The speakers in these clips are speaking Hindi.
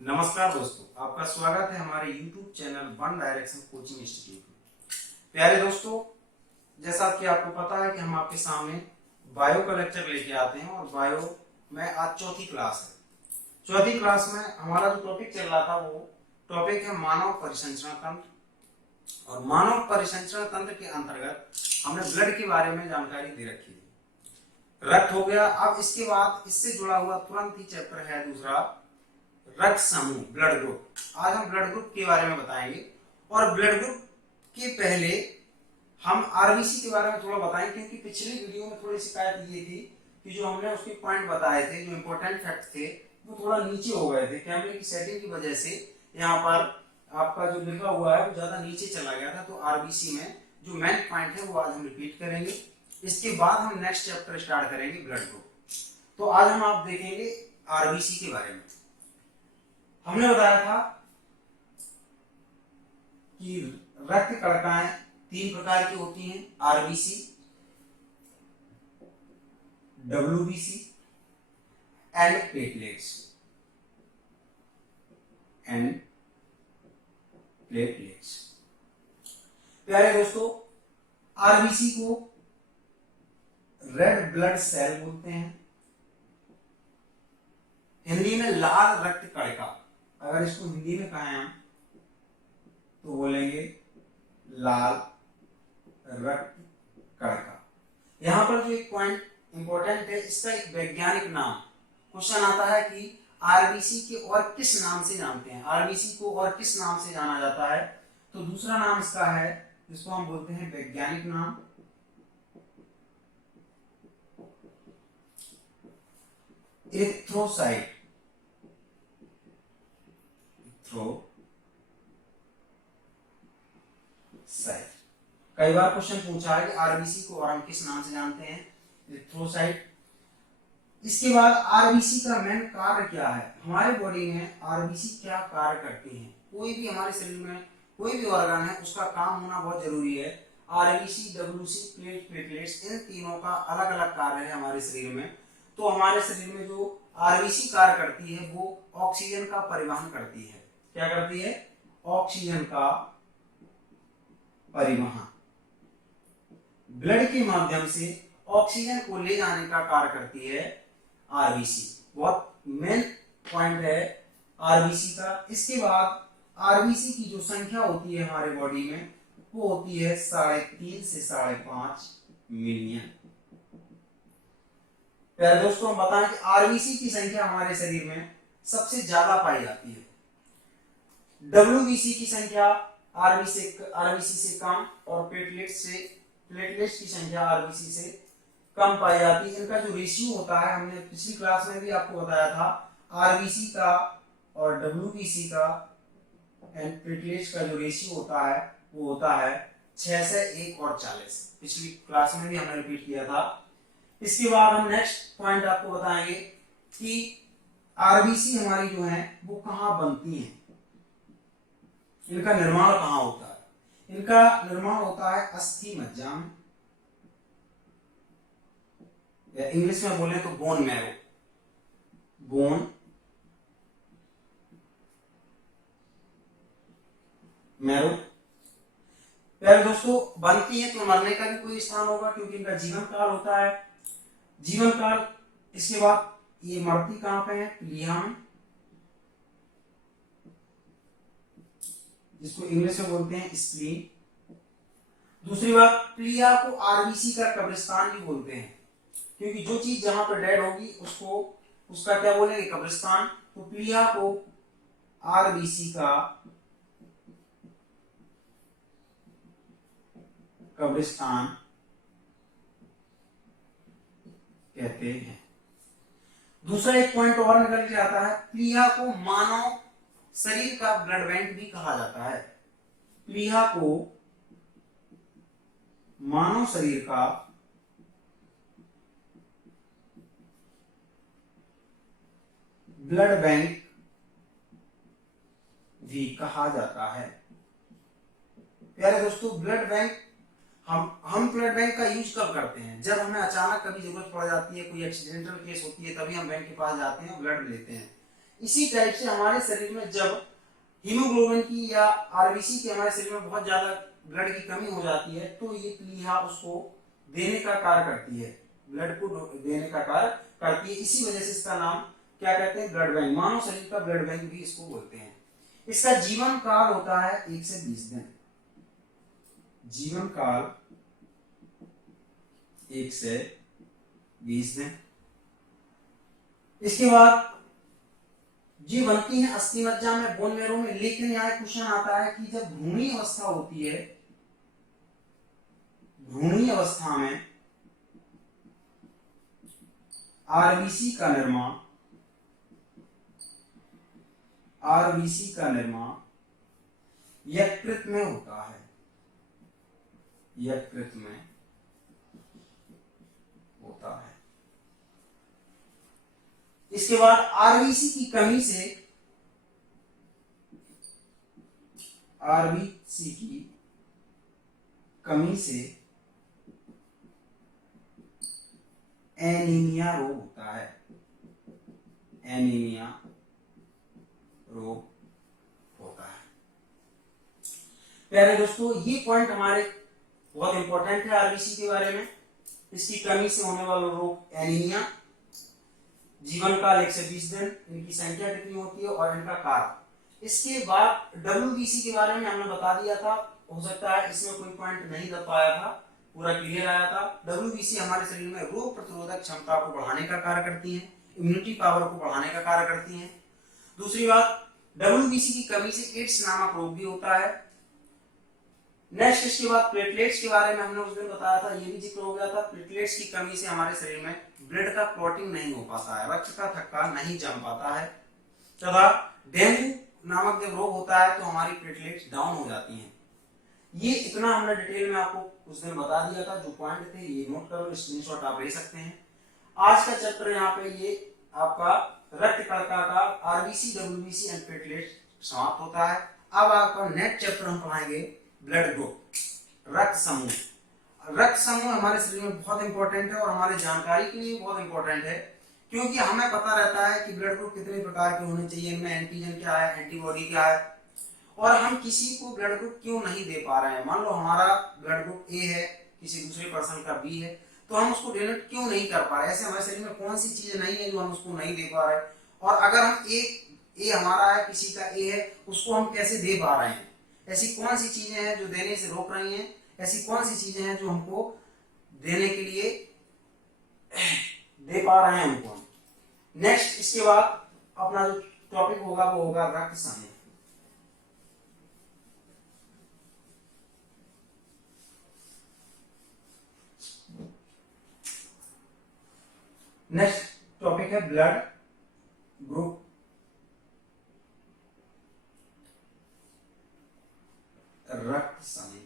नमस्कार दोस्तों, आपका स्वागत है हमारे YouTube channel one direction coaching institute में। प्यारे दोस्तों, जैसा कि आपको पता है कि हम आपके सामने बायो का लेक्चर लेके आते हैं और बायो में आज चौथी क्लास है। चौथी क्लास में हमारा जो टॉपिक चल रहा था वो टॉपिक है मानव परिसंचरण तंत्र। और मानव परिसंचरण तंत्र के अंतर्गत हमने ब्लड के बारे में जानकारी दे रखी थी। रक्त हो गया। अब इसके बाद इससे जुड़ा हुआ तुरंत ही चैप्टर है दूसरा, रक्त समूह, ब्लड ग्रुप। आज हम ब्लड ग्रुप के बारे में बताएंगे और ब्लड ग्रुप के पहले हम आरबीसी के बारे में थोड़ा बताएंगे, क्योंकि पिछली वीडियो में थोड़ी शिकायत ये थी कि जो हमने उसके पॉइंट बताए थे, जो इंपॉर्टेंट फैक्ट थे, वो थोड़ा नीचे हो गए थे। कैमरे की सेटिंग की वजह से यहाँ पर आपका जो लिखा हुआ है वो ज्यादा नीचे चला गया था। तो आरबीसी में जो मेन पॉइंट है वो आज हम रिपीट करेंगे। इसके बाद हम नेक्स्ट चैप्टर स्टार्ट करेंगे, ब्लड ग्रुप। तो आज हम आप देखेंगे आरबीसी के बारे में। हमने बताया था कि रक्त कणिकाएं तीन प्रकार की होती हैं, आरबीसी, डब्ल्यूबीसी एंड प्लेटलेट्स। प्यारे दोस्तों, आरबीसी को रेड ब्लड सेल बोलते हैं, हिंदी में लाल रक्त कणिका। अगर इसको हिंदी में कहें हम तो बोलेंगे लाल रक्त कणिका। यहां पर जो एक पॉइंट इंपॉर्टेंट है, इसका एक वैज्ञानिक नाम क्वेश्चन आता है कि आरबीसी के और किस नाम से जानते हैं, आरबीसी को और किस नाम से जाना जाता है। तो दूसरा नाम इसका है जिसको हम बोलते हैं वैज्ञानिक नाम एरिथ्रोसाइट। कई बार क्वेश्चन पूछा है कि आरबीसी को और हम किस नाम से जानते हैं, एरिथ्रोसाइट। इसके बाद आरबीसी का मेन कार्य क्या है, हमारे बॉडी में आरबीसी क्या कार्य करती हैं। कोई भी हमारे शरीर में कोई भी ऑर्गन है उसका काम होना बहुत जरूरी है। आरबीसी, डब्ल्यूसी, प्लेटलेट्स, इन तीनों का अलग अलग कार्य है हमारे शरीर में। तो हमारे शरीर में जो आरबीसी कार्य करती है वो ऑक्सीजन का परिवहन करती है। क्या करती है? ऑक्सीजन का परिवहन। ब्लड के माध्यम से ऑक्सीजन को ले जाने का कार्य करती है आरबीसी। बहुत मेन पॉइंट है आरबीसी का। इसके बाद आरबीसी की जो संख्या होती है हमारे बॉडी में वो होती है 3.5 से 5.5 मिलियन। प्यारे दोस्तों, हम बताएं कि आरबीसी की संख्या हमारे शरीर में सबसे ज्यादा पाई जाती है। डब्ल्यूबीसी की संख्या आरबीसी से कम और प्लेटलेट्स की संख्या आरबीसी से कम पाई जाती है। इनका जो रेशियो होता है, हमने पिछली क्लास में भी आपको बताया था, आरबीसी का और डब्ल्यूबीसी का एंड प्लेटलेट्स का जो रेशियो होता है वो होता है 6 से 1 और 40। पिछली क्लास में भी हमने रिपीट किया था। इसके बाद हम नेक्स्ट पॉइंट आपको बताएंगे कि आरबीसी हमारी जो है वो कहाँ बनती हैं, इनका निर्माण कहाँ होता है। इनका निर्माण होता है अस्थि मज्जा में, या इंग्लिश में बोले तो बोन मैरो। Bone marrow. प्यारे दोस्तों, बनती है तो मरने का भी कोई स्थान होगा, क्योंकि इनका जीवन काल होता है, जीवन काल। इसके बाद ये मरती कहां पे है? प्लीहा में, जिसको इंग्लिश में बोलते हैं स्प्लीन। दूसरी बात, प्लीहा को आरबीसी का कब्रिस्तान भी बोलते हैं, क्योंकि जो चीज जहां पर डेड होगी उसको उसका क्या बोलेंगे? कब्रिस्तान। तो प्लीहा को आरबीसी का कब्रिस्तान कहते हैं। दूसरा एक पॉइंट और निकल के आता है, प्लीहा को मानव शरीर का ब्लड बैंक भी कहा जाता है। प्लीहा को मानव शरीर का ब्लड बैंक भी कहा जाता है। प्यारे दोस्तों, ब्लड बैंक हम ब्लड बैंक का यूज कब करते हैं? जब हमें अचानक कभी जरूरत पड़ जाती है, कोई एक्सीडेंटल केस होती है, तभी हम बैंक के पास जाते हैं, ब्लड लेते हैं। इसी टाइप से हमारे शरीर में जब हीमोग्लोबिन की या आरबीसी की हमारे शरीर में बहुत ज्यादा ब्लड की कमी हो जाती है तो ये प्लीहा उसको देने का कार्य करती है, ब्लड को देने का कार्य करती है। इसी वजह से इसका नाम क्या कहते हैं, ब्लड बैंक, मानव शरीर का ब्लड बैंक भी इसको बोलते हैं। इसका जीवन काल होता है 1 से 20 दिन, जीवन काल 1 से 20 दिन। इसके बाद जी बनती है अस्थि मज्जा में, बोन मेरो में। लेकिन यहाँ क्वेश्चन आता है कि जब भ्रूणीय अवस्था होती है, भ्रूणीय अवस्था में आरबीसी का निर्माण, आरबीसी का निर्माण यकृत में होता है, यकृत में होता है। इसके बाद आरबीसी की कमी से, आरबीसी की कमी से एनीमिया रोग होता है, एनीमिया रोग होता है। प्यारे दोस्तों, ये पॉइंट हमारे बहुत इंपॉर्टेंट है आरबीसी के बारे में। इसकी कमी से होने वाला रोग एनीमिया, जीवन काल 1 से 20 दिन, इनकी संख्या कितनी होती है और इनका कारण। इसके बाद डब्ल्यूबीसी के बारे में हमने बता दिया था, हो सकता है इसमें कोई पॉइंट नहीं कर पाया था, पूरा क्लियर आया था। डब्ल्यूबीसी हमारे शरीर में रोग प्रतिरोधक क्षमता को बढ़ाने का कार्य करती है, इम्यूनिटी पावर को बढ़ाने का कार्य करती है। दूसरी बात, डब्ल्यूबीसी की कमी से एड्स नामक रोग भी होता है। नेक्स्ट, इसके बाद प्लेटलेट्स के बारे में हमने उस दिन बताया था, ये भी जिक्र हो गया था। प्लेटलेट्स की कमी से हमारे शरीर में ब्लड का क्लॉटिंग नहीं हो पाता है, रक्त का थक्का नहीं जम पाता है। तथा डेंगू नामक जब रोग होता है तो हमारी प्लेटलेट्स डाउन हो जाती हैं। ये इतना हमने डिटेल में आपको उस दिन बता दिया था। जो पॉइंट थे ये नोट करो, स्क्रीनशॉट आप ले सकते हैं। आज का चैप्टर यहाँ पे ये आपका रक्त कणिका का आरबीसी, डब्ल्यूबीसी एंड प्लेटलेट्स समाप्त होता है। अब आपका नेक्स्ट चैप्टर हम पढ़ाएंगे ब्लड ग्रुप, रक्त समूह। रक्त समूह हमारे शरीर में बहुत इंपॉर्टेंट है और हमारे जानकारी के लिए बहुत इंपॉर्टेंट है, क्योंकि हमें पता रहता है कि ब्लड ग्रुप कितने प्रकार के होने चाहिए, इनमें एंटीजन क्या है, एंटीबॉडी क्या है, और हम किसी को ब्लड ग्रुप क्यों नहीं दे पा रहे हैं। मान लो हमारा ब्लड ग्रुप ए है, किसी दूसरे पर्सन का बी है, तो हम उसको डोनेट क्यों नहीं कर पा रहे। ऐसे हमारे शरीर में कौन सी चीजें नहीं है जो हम उसको नहीं दे पा रहे। और अगर हम ए हमारा है, किसी का ए है, उसको हम कैसे दे पा रहे हैं। ऐसी कौन सी चीजें हैं जो देने से रोक रही हैं, ऐसी कौन सी चीजें हैं जो हमको देने के लिए दे पा रहे हैं हमको। नेक्स्ट, इसके बाद अपना जो टॉपिक होगा वो होगा रक्त समूह। नेक्स्ट टॉपिक है ब्लड ग्रुप। रक्त समूह।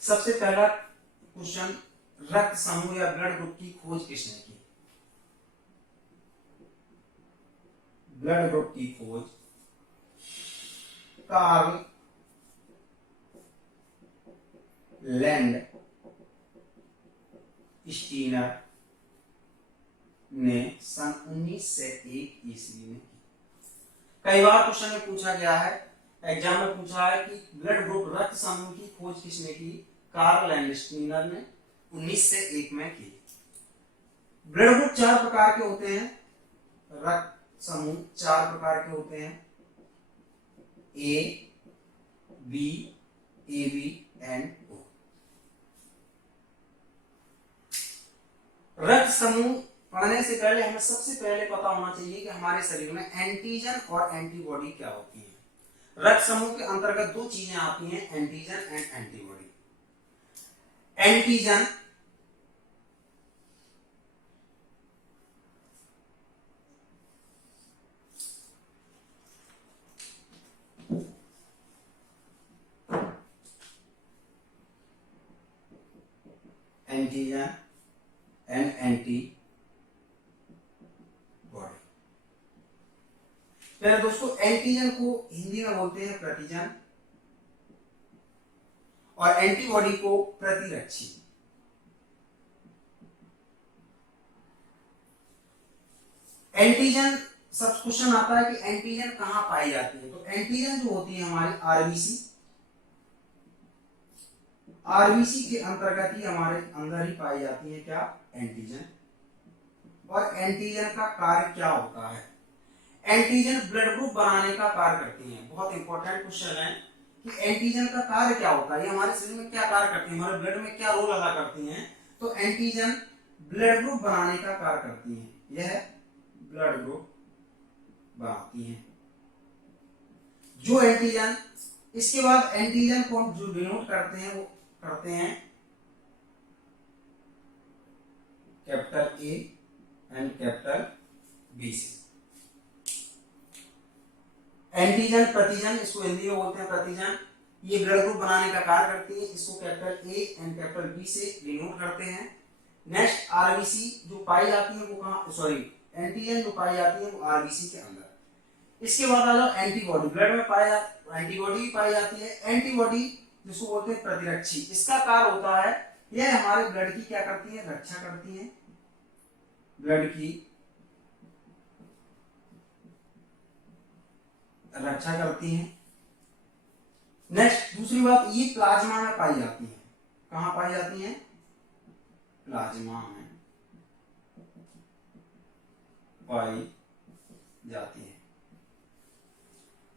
सबसे पहला क्वेश्चन, रक्त समूह या ब्लड ग्रुप की खोज किसने की। ब्लड ग्रुप की खोज कार्ल लैंड स्टीनर ने सन 1901 ईस्वी में की। कई बार क्वेश्चन में पूछा गया है, एग्जाम में पूछा है कि ब्लड ग्रुप रक्त समूह की खोज किसने की। कार्ल लैंड स्टीनर ने 1901 में की। ब्लड ग्रुप 4 प्रकार के होते हैं, रक्त समूह 4 प्रकार के होते हैं, ए, बी, AB एंड O। रक्त समूह पढ़ने से पहले हमें सबसे पहले पता होना चाहिए कि हमारे शरीर में एंटीजन और एंटीबॉडी क्या होती है। रक्त समूह के अंतर्गत 2 चीजें आती हैं, antigen and antibody. Antigen antigen and antibody. मेरे दोस्तों, एंटीजन को हिंदी में बोलते हैं प्रतिजन और एंटीबॉडी को प्रतिरक्षी। एंटीजन, सब क्वेश्चन आता है कि एंटीजन कहाँ पाई जाती है। तो एंटीजन जो होती है हमारी आरबीसी, आरबीसी के अंतर्गत ही हमारे अंदर ही पाई जाती है क्या, एंटीजन। और एंटीजन का कार्य क्या होता है, एंटीजन ब्लड ग्रुप बनाने का कार्य करती हैं। बहुत इंपॉर्टेंट क्वेश्चन है कि एंटीजन का कार्य क्या होता है, ये हमारे शरीर में क्या कार्य करती है, हमारे ब्लड में क्या रोल अदा करती हैं। तो एंटीजन ब्लड ग्रुप बनाने का कार्य करती हैं, यह ब्लड ग्रुप बनाती हैं जो एंटीजन। इसके बाद एंटीजन को हम जो डिनोट करते हैं वो करते हैं capital A and capital B से। एंटीजन प्रतिजन, इसको हिंदी में बोलते हैं प्रतिजन, ये ब्लड ग्रुप बनाने का कार्य करती है, इसको capital A and capital B से डिनोट करते हैं। नेक्स्ट आरबीसी जो पाई जाती है वो कहां, सॉरी एंटीजन जो पाई जाती है वो आरबीसी के अंदर। इसके बाद आ जाओ एंटीबॉडी, ब्लड में पाया एंटीबॉडी भी पाई जाती है। एंटीबॉडी जिसको बोलते हैं प्रतिरक्षी, इसका कार्य होता है यह हमारे ब्लड की क्या करती है, रक्षा करती है, ब्लड की रक्षा करती हैं। नेक्स्ट दूसरी बात, ये प्लाज्मा में पाई जाती है, कहां पाई जाती है, प्लाज्मा में पाई जाती है।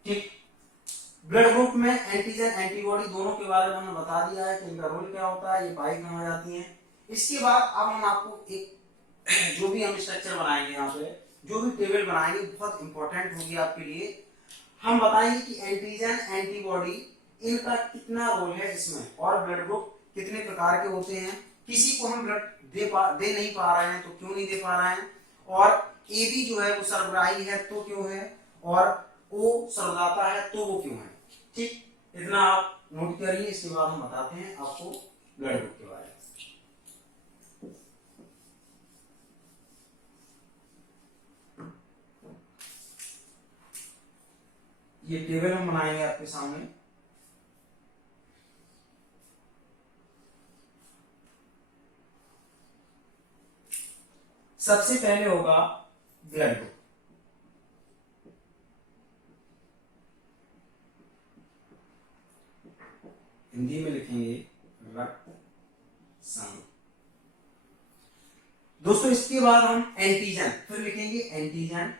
ठीक, ब्लड ग्रुप में एंटीजन एंटीबॉडी दोनों के बारे में हमने बता दिया है कि इनका रोल क्या होता है, ये पाई कहां जाती हैं। इसके बाद अब हम आपको एक जो भी हम स्ट्रक्चर बनाएंगे, यहाँ पे जो भी टेबल बनाएंगे बहुत इंपॉर्टेंट होगी आपके लिए। हम बताएंगे कि एंटीजन एंटीबॉडी इनका कितना रोल है इसमें, और ब्लड ग्रुप कितने प्रकार के होते हैं, किसी को हम ब्लड दे नहीं पा रहे हैं तो क्यों नहीं दे पा रहे हैं, और ए बी जो है वो सरबराही है तो क्यों है, और ओ सरदाता है तो वो क्यों है। ठीक, इतना आप नोट करिए। इसके बाद हम बताते हैं आपको ब्लड ग्रुप के बारे में। ये टेबल हम बनाएंगे आपके सामने। सबसे पहले होगा ब्लड ग्रुप, हिंदी में लिखेंगे रक्त समूह। दोस्तों इसके बाद हम एंटीजन, फिर लिखेंगे एंटीजन,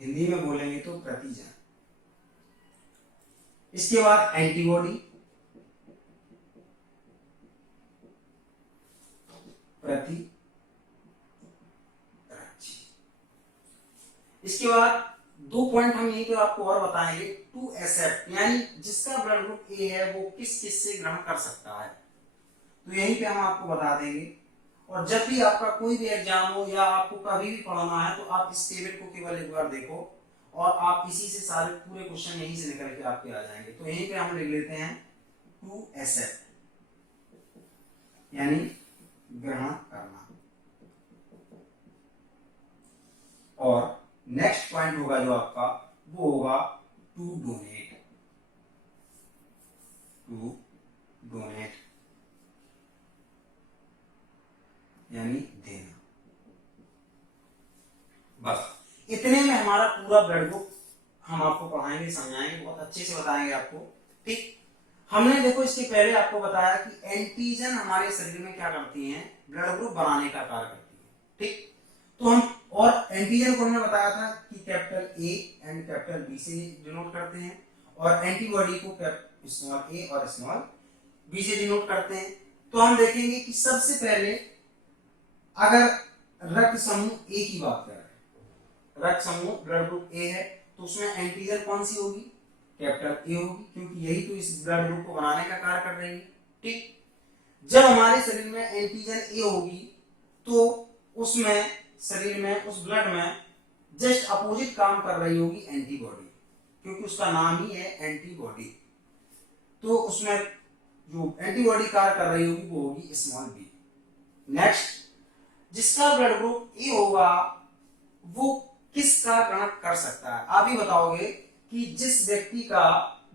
हिंदी में बोलेंगे तो प्रतिजन। इसके बाद एंटीबॉडी, प्रतिरक्षी। इसके बाद दो पॉइंट हम यहीं पे आपको और बताएंगे, टू एक्सेप्ट, यानी जिसका ब्लड ग्रुप ए है वो किस किस से ग्रहण कर सकता है, तो यहीं पे हम आपको बता देंगे। और जब भी आपका कोई भी एग्जाम हो या आपको कभी भी पढ़ना है तो आप इस टेबल को केवल एक बार देखो और आप इसी से सारे पूरे क्वेश्चन यहीं से निकल के आपके आ जाएंगे। तो यहीं पे हम लिख लेते हैं टू एक्सेप्ट, यानी ग्रहण करना। और नेक्स्ट पॉइंट होगा जो आपका वो होगा टू डोनेट, टू डोनेट यानी देना। बस इतने में हमारा पूरा ब्लड ग्रुप हम आपको पढ़ाएंगे, समझाएंगे, बहुत अच्छे से बताएंगे आपको। ठीक, हमने देखो इसके पहले आपको बताया कि एंटीजन हमारे शरीर में क्या करती हैं, ब्लड ग्रुप बनाने का कार्य करती है। ठीक, तो हम और एंटीजन को हमने बताया था कि capital A and capital B से डिनोट करते हैं, और एंटीबॉडी को स्मॉल ए और स्मॉल बी से डिनोट करते हैं। तो हम देखेंगे कि सबसे पहले अगर रक्त समूह ए की बात करें, रक्त समूह ब्लड ग्रुप ए है, तो उसमें एंटीजन कौन सी होगी, कैपिटल ए होगी, क्योंकि यही तो इस ब्लड ग्रुप को बनाने का कार्य कर रही है। ठीक, जब हमारे शरीर में एंटीजन ए होगी तो उसमें शरीर में उस ब्लड में जस्ट अपोजिट काम कर रही होगी एंटीबॉडी, क्योंकि उसका नाम ही है एंटीबॉडी। तो उसमें जो एंटीबॉडी कार्य कर रही होगी वो होगी स्मॉल बी। नेक्स्ट, जिसका ब्लड ग्रुप ए होगा वो किसका ग्रहण कर सकता है, आप ही बताओगे कि जिस व्यक्ति का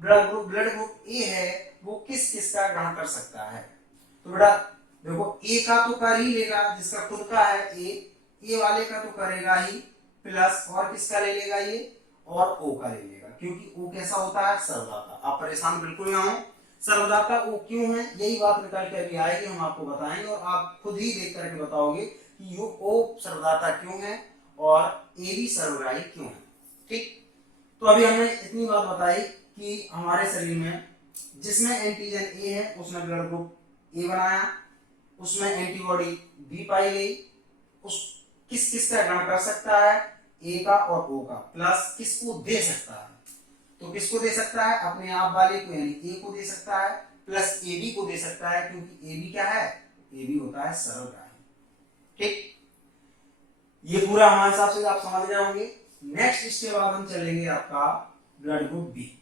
ब्लड ग्रुप ए है वो किस किस का ग्रहण कर सकता है। तो बेटा देखो ए का तो कर ही लेगा, जिसका खुद का है ए वाले का तो करेगा ही, प्लस और किसका ले लेगा ये, और ओ का ले लेगा, क्योंकि ओ कैसा होता है, सर्वदाता। आप परेशान बिल्कुल ना हो, सर्वदाता ओ क्यों है, यही बात निकल के अभी आएगी, हम आपको बताएंगे और आप खुद ही देख करके बताओगे कि यो ओ सर्वदाता क्यों है और ए भी सर्वग्राही क्यों है। ठीक, तो अभी हमने इतनी बात बताई कि हमारे शरीर में जिसमें एंटीजन ए है उसने ब्लड ग्रुप ए बनाया, उसमें एंटीबॉडी बी पाई गई, उस किस किस का ग्रहण कर सकता है, ए का और ओ का, प्लस किसको दे सकता है, तो किसको दे सकता है, अपने आप वाले को यानी ए को दे सकता है, प्लस ए बी को दे सकता है, क्योंकि ए बी क्या है, ए बी होता है सर्वग्राही। ठीक, ये पूरा हमारे हिसाब से आप समझ गए होंगे। नेक्स्ट इसके बाद हम चलेंगे आपका ब्लड ग्रुप बी।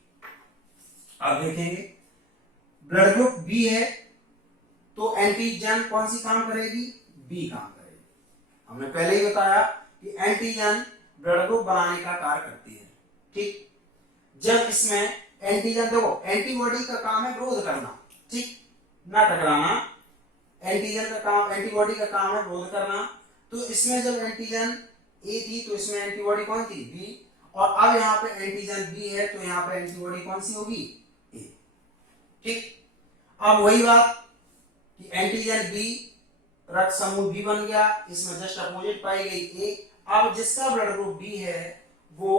आप देखेंगे ब्लड ग्रुप बी है तो एंटीजन कौन सी काम करेगी, बी काम करेगी। हमने पहले ही बताया कि एंटीजन ब्लड ग्रुप बनाने का कार्य करती है। ठीक, जब इसमें एंटीजन, देखो एंटीबॉडी का काम है विरोध करना, ठीक, ना टकराना, एंटीजन का काम, एंटीबॉडी का काम है विरोध करना। तो इसमें जब एंटीजन ए थी तो इसमें एंटीबॉडी कौन थी, बी, और अब यहाँ पे एंटीजन बी है तो यहाँ पे एंटीबॉडी कौन सी होगी, ए। ठीक, अब वही बात कि एंटीजन बी रक्त समूह बी बन गया, इसमें जस्ट अपोजिट पाई गई ए। अब जिसका ब्लड ग्रुप बी है वो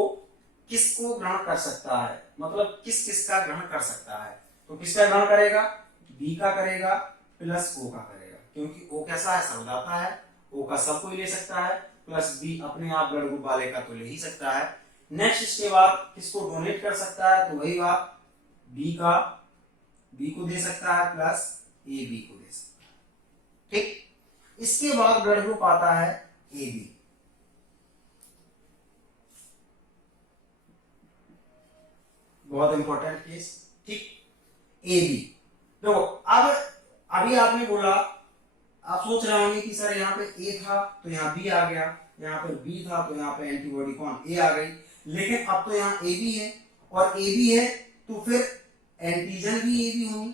किसको ग्रहण कर सकता है, मतलब किस किस का ग्रहण कर सकता है, तो किसका ग्रहण करेगा, बी का करेगा, प्लस ओ का करेगा, क्योंकि ओ कैसा है, सर्वदाता है, ओ का सब कोई ले सकता है, प्लस बी अपने आप ब्लड ग्रुप वाले का तो ले ही सकता है। नेक्स्ट इसके बाद किसको डोनेट कर सकता है, तो वही बात बी का, बी को दे सकता है, प्लस ए बी को दे सकता है। ठीक, इसके बाद ब्लड ग्रुप आता है ए बी। बहुत इंपॉर्टेंट केस। ठीक, ए बी, देखो अब अभी आपने बोला, आप सोच रहे होंगे कि सर यहाँ पे ए था तो यहाँ बी आ गया, यहाँ पे बी था तो यहाँ पे एंटीबॉडी कौन, ए आ गई, लेकिन अब तो यहाँ ए बी है और ए बी है तो फिर एंटीजन भी ए बी होंगी,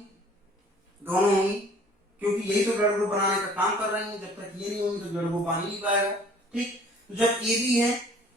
दोनों होंगी, क्योंकि यही तो ब्लड ग्रुप बनाने का काम कर रही है। जब तक ये नहीं होंगी तो ब्लड ग्रुप बन ही नहीं पाएगा। ठीक, तो जब ए बी है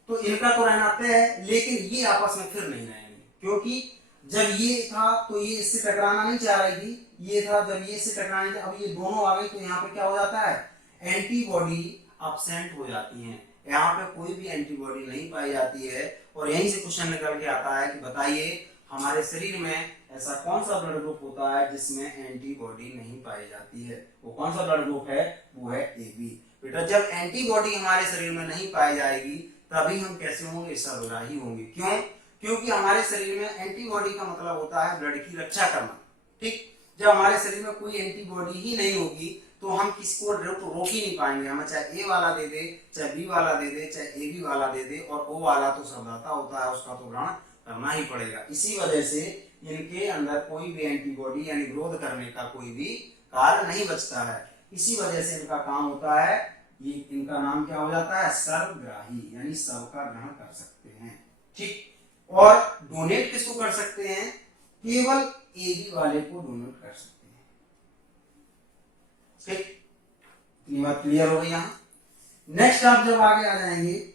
तो इनका तो रहना तय है, लेकिन ये आपस में फिर नहीं रहेंगे, क्योंकि जब ये था तो ये इससे टकराना नहीं चाह रही थी, ये था जब ये इससे टकराने, अब ये दोनों आ गई तो यहाँ पे क्या हो जाता है, एंटीबॉडी अब्सेंट हो जाती है, यहाँ पे कोई भी एंटीबॉडी नहीं पाई जाती है। और यहीं से क्वेश्चन निकल के आता है कि बताइए हमारे शरीर में ऐसा कौन सा ब्लड ग्रुप होता है जिसमें एंटीबॉडी नहीं पाई जाती है, वो कौन सा ब्लड ग्रुप है, वो है ए बी। बेटा जब एंटीबॉडी हमारे शरीर में नहीं पाई जाएगी तभी हम कैसे होंगे, सर्वग्राही होंगे। क्यों, क्योंकि हमारे शरीर में एंटीबॉडी का मतलब होता है ब्लड की रक्षा करना। ठीक, जब हमारे शरीर में कोई एंटीबॉडी ही नहीं होगी तो हम किसको रोक ही नहीं पाएंगे, हमें चाहे ए वाला दे दे, चाहे बी वाला दे दे, चाहे ए बी वाला दे दे, और ओ वाला तो सर्वदाता होता है, उसका तो ग्रहण करना ही पड़ेगा। इसी वजह से इनके अंदर कोई भी एंटीबॉडी यानी विरोध करने का कोई भी कार्य नहीं बचता है। इसी वजह से इनका काम होता है, ये इनका नाम क्या हो जाता है, सर्वग्राही, यानी सब का ग्रहण कर सकते हैं। ठीक, और डोनेट किसको कर सकते हैं, केवल ए बी वाले को डोनेट कर सकते हैं। ठीक, इतनी बात क्लियर हो गई। यहाँ नेक्स्ट आप जब आगे आ जाएंगे,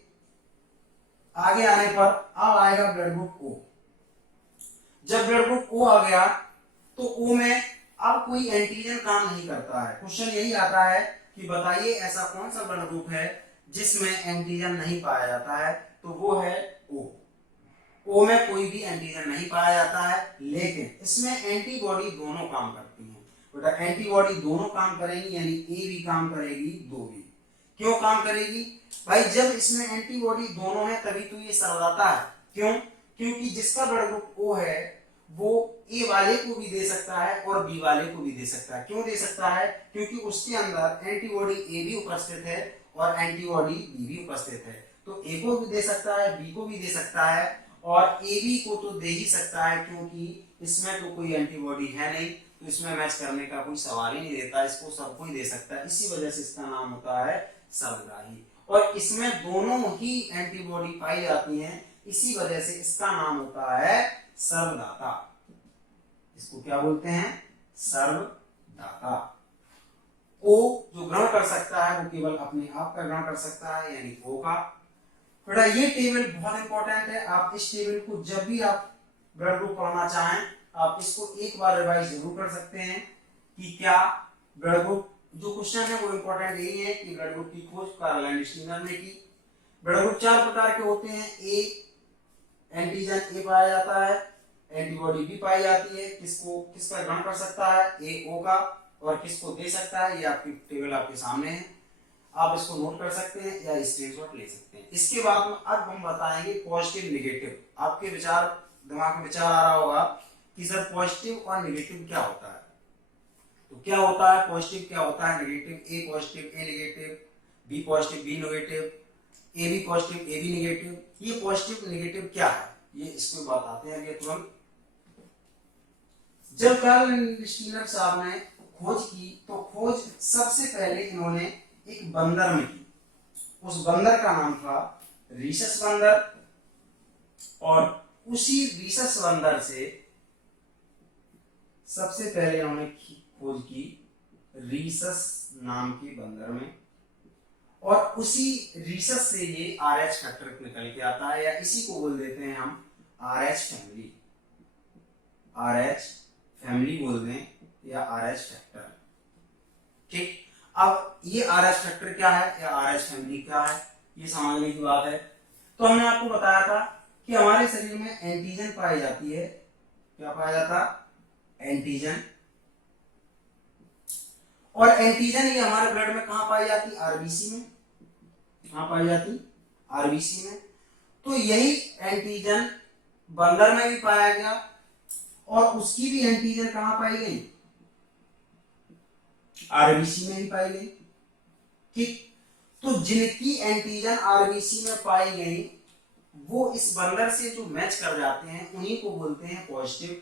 आगे आने पर अब आएगा ब्लड ग्रुप ओ। जब ब्लड ग्रुप ओ आ गया तो ओ में अब कोई एंटीजन काम नहीं करता है। क्वेश्चन यही आता है कि बताइए ऐसा कौन सा ब्लड ग्रुप है जिसमें एंटीजन नहीं पाया जाता है, तो वो है ओ। ओ में कोई भी एंटीजन नहीं पाया जाता है, लेकिन इसमें एंटीबॉडी दोनों काम करती हैं। बेटा एंटीबॉडी दोनों काम करेंगी, यानी ए भी काम करेगी, दो भी। क्यों काम करेगी भाई, जब इसमें एंटीबॉडी दोनों है तभी तो ये सर्वदाता है। क्यों, क्योंकि जिसका ब्लड ग्रुप ओ है वो ए वाले को भी दे सकता है और बी वाले को भी दे सकता है। क्यों दे सकता है, क्योंकि उसके अंदर एंटीबॉडी ए भी उपस्थित है और एंटीबॉडी बी भी उपस्थित है, तो ए को भी दे सकता है, बी को भी दे सकता है, और ए बी को तो दे ही सकता है, क्योंकि इसमें तो कोई एंटीबॉडी है नहीं, तो इसमें मैच करने का कोई सवाल ही नहीं देता, इसको सबको ही दे सकता है। इसी वजह से इसका नाम होता है सर्वग्राही। और इसमें दोनों ही एंटीबॉडी पाई जाती हैं, इसी वजह से इसका नाम होता है सर्वदाता। इसको क्या बोलते हैं, सर्वदाता। ओ जो ग्रहण कर सकता है वो केवल अपने आप का ग्रहण कर सकता है, यानी O का। बेटा ये टेबल बहुत इंपॉर्टेंट है, आप इस टेबल को जब भी आप ब्लड ग्रुप पढ़ना चाहें आप इसको एक बार रिवाइज जरूर कर सकते हैं कि क्या ब्लड ग्रुप, जो क्वेश्चन है वो इंपॉर्टेंट यही है कि ब्लड ग्रुप की खोज कार्ल एंड स्टीनर ने की। ब्लड ग्रुप 4 प्रकार के होते हैं। ए एंटीजन ए पाया जाता है, एंटीबॉडी बी पाई जाती है, किसका ग्रहण कर सकता है, ए ओ का, और किसको दे सकता है, ये आपकी टेबल आपके सामने है, आप इसको नोट कर सकते हैं या स्क्रीनशॉट ले सकते हैं। इसके बाद में अब हम बताएंगे पॉजिटिव नेगेटिव। आपके दिमाग में विचार आ रहा होगा कि सर पॉजिटिव और नेगेटिव क्या होता है। तो क्या होता है पॉजिटिव, क्या होता है negative, A positive A negative, B positive B negative, A B positive A B negative. ये पॉजिटिव नेगेटिव क्या है ये इसको बताते हैं अभी तुरंत। जब कार्ल एंड स्टीनर साहब ने खोज की तो खोज सबसे पहले इन्होंने एक बंदर में की। उस बंदर का नाम था रीसस बंदर, और उसी रीसस बंदर से सबसे पहले इन्होंने खोज की रीसस नाम के बंदर में, और उसी रीसस से ये RH फैक्टर निकल के आता है, या इसी को बोल देते हैं हम RH फैमिली। RH फैमिली बोल दें या RH फैक्टर। ठीक, अब ये RH फैक्टर क्या है या RH फैमिली क्या है ये समझने की बात है। तो हमने आपको बताया था कि हमारे शरीर में एंटीजन पाई जाती है। क्या पाया जाता, एंटीजन। और एंटीजन ये हमारे ब्लड में कहां पाई जाती, आरबीसी में। कहां पाई जाती, आरबीसी में। तो यही एंटीजन बंदर में भी पाया गया, और उसकी भी एंटीजन कहां पाई गई, आरबीसी में भी पाई गई। ठीक, तो जिनकी एंटीजन आरबीसी में पाई गई वो इस बंदर से जो मैच कर जाते हैं उन्हीं को बोलते हैं पॉजिटिव,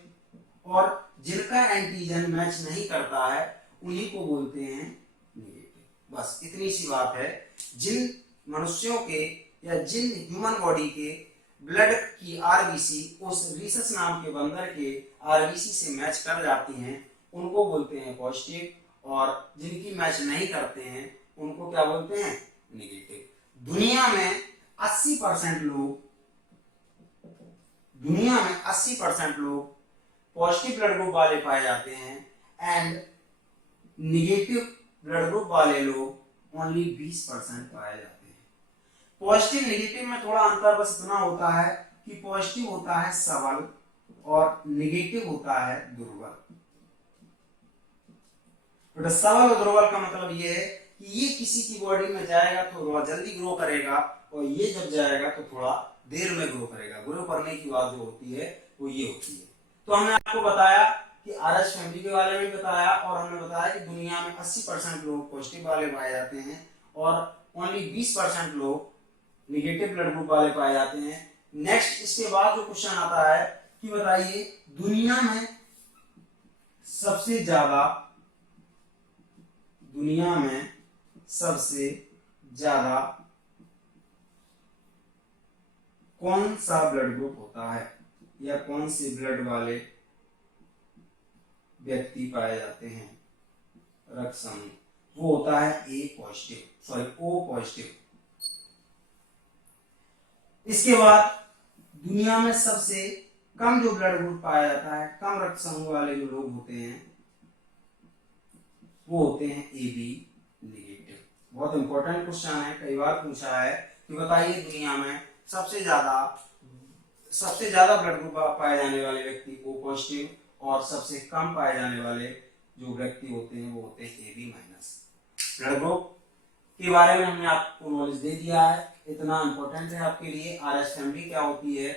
और जिनका एंटीजन मैच नहीं करता है उन्हीं को बोलते हैं नेगेटिव। बस इतनी सी बात है। जिन मनुष्यों के या जिन ह्यूमन बॉडी के ब्लड की आरबीसी उस रीसस नाम के बंदर के आरबीसी से मैच कर जाती हैं उनको बोलते हैं पॉजिटिव, और जिनकी मैच नहीं करते हैं उनको क्या बोलते हैं, नेगेटिव। दुनिया में 80% लोग पॉजिटिव ब्लड ग्रुप वाले पाए जाते हैं, एंड नेगेटिव ब्लड ग्रुप वाले लोग ओनली 20% पाए जाते हैं। पॉजिटिव नेगेटिव में थोड़ा अंतर बस इतना होता है कि पॉजिटिव होता है सबल और नेगेटिव होता है दुर्बल। तो सबल और दुर्बल का मतलब ये है कि ये किसी की बॉडी में जाएगा तो थोड़ा जल्दी ग्रो करेगा, और ये जब जाएगा तो थोड़ा देर में ग्रो करेगा। ग्रो करने की बात जो होती है वो ये होती है। तो हमने आपको बताया कि RH फैमिली के बारे में बताया, और हमने बताया कि दुनिया में 80% लोग पॉजिटिव वाले पाए जाते हैं और ओनली 20% लोग नेगेटिव ब्लड ग्रुप वाले पाए जाते हैं। नेक्स्ट इसके बाद जो क्वेश्चन आता है कि बताइए दुनिया में सबसे ज्यादा कौन सा ब्लड ग्रुप होता है, या कौन से ब्लड वाले व्यक्ति पाए जाते हैं रक्त समूह, वो होता है O पॉजिटिव। इसके बाद दुनिया में सबसे कम जो ब्लड ग्रुप पाया जाता है, कम रक्त समूह वाले जो लोग होते हैं वो होते हैं AB नेगेटिव। बहुत इंपॉर्टेंट क्वेश्चन है, कई बार पूछा है कि बताइए दुनिया में सबसे ज्यादा ब्लड ग्रुप पाए जाने वाले व्यक्ति O पॉजिटिव, और सबसे कम पाए जाने वाले जो व्यक्ति होते हैं वो होते हैं AB माइनस। ब्लड ग्रुप के बारे में हमने आपको नॉलेज दे दिया है, इतना इंपॉर्टेंट है आपके लिए। RH फैमिली क्या होती है,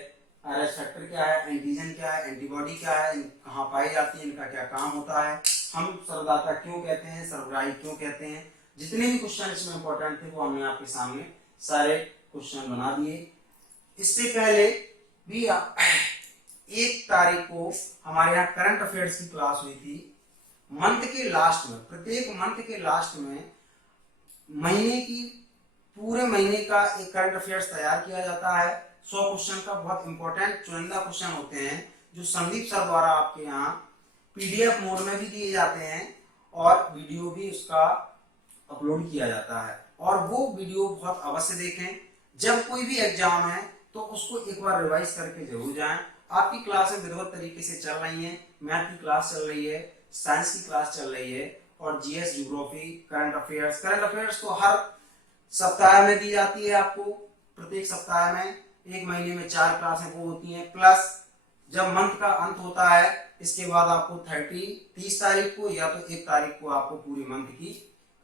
RH फैक्टर क्या है, एंटीजन क्या है, एंटीबॉडी क्या है, कहाँ पाई जाती है, इनका क्या काम होता है, हम सर्वदाता क्यों कहते हैं, सर्वग्राही क्यों कहते हैं। जितने भी क्वेश्चन इसमें इंपॉर्टेंट थे वो हमने आपके सामने सारे क्वेश्चन बना दिए। इससे पहले भी 1 तारीख को हमारे यहाँ करंट अफेयर्स की क्लास हुई थी। मंथ के लास्ट में, प्रत्येक मंथ के लास्ट में पूरे महीने का एक करंट अफेयर्स तैयार किया जाता है। 100 क्वेश्चन का बहुत इंपॉर्टेंट चुनिंदा क्वेश्चन होते हैं जो संदीप सर द्वारा आपके यहाँ PDF मोड में भी दिए जाते हैं, और वीडियो भी उसका अपलोड किया जाता है, और वो वीडियो बहुत अवश्य देखें। जब कोई भी एग्जाम है तो उसको एक बार रिवाइज करके जरूर जाएं। आपकी क्लासें विधिवत तरीके से चल रही हैं, मैथ की क्लास चल रही है, साइंस की क्लास चल रही है, और जीएस, ज्योग्राफी, करंट अफेयर्स तो हर सप्ताह में दी जाती है आपको। प्रत्येक सप्ताह में, एक महीने में 4 क्लासें वो होती हैं, प्लस जब मंथ का अंत होता है इसके बाद आपको 30 तारीख को या तो 1 तारीख को आपको पूरी मंथ की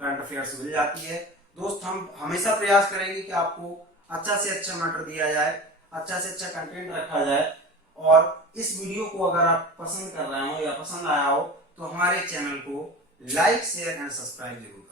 करंट अफेयर्स मिल जाती है। दोस्त, हम हमेशा प्रयास करेंगे कि आपको अच्छा से अच्छा मैटर दिया जाए, अच्छा से अच्छा कंटेंट रखा जाए, और इस वीडियो को अगर आप पसंद कर रहे हो या पसंद आया हो तो हमारे चैनल को लाइक, शेयर एंड सब्सक्राइब जरूर करें।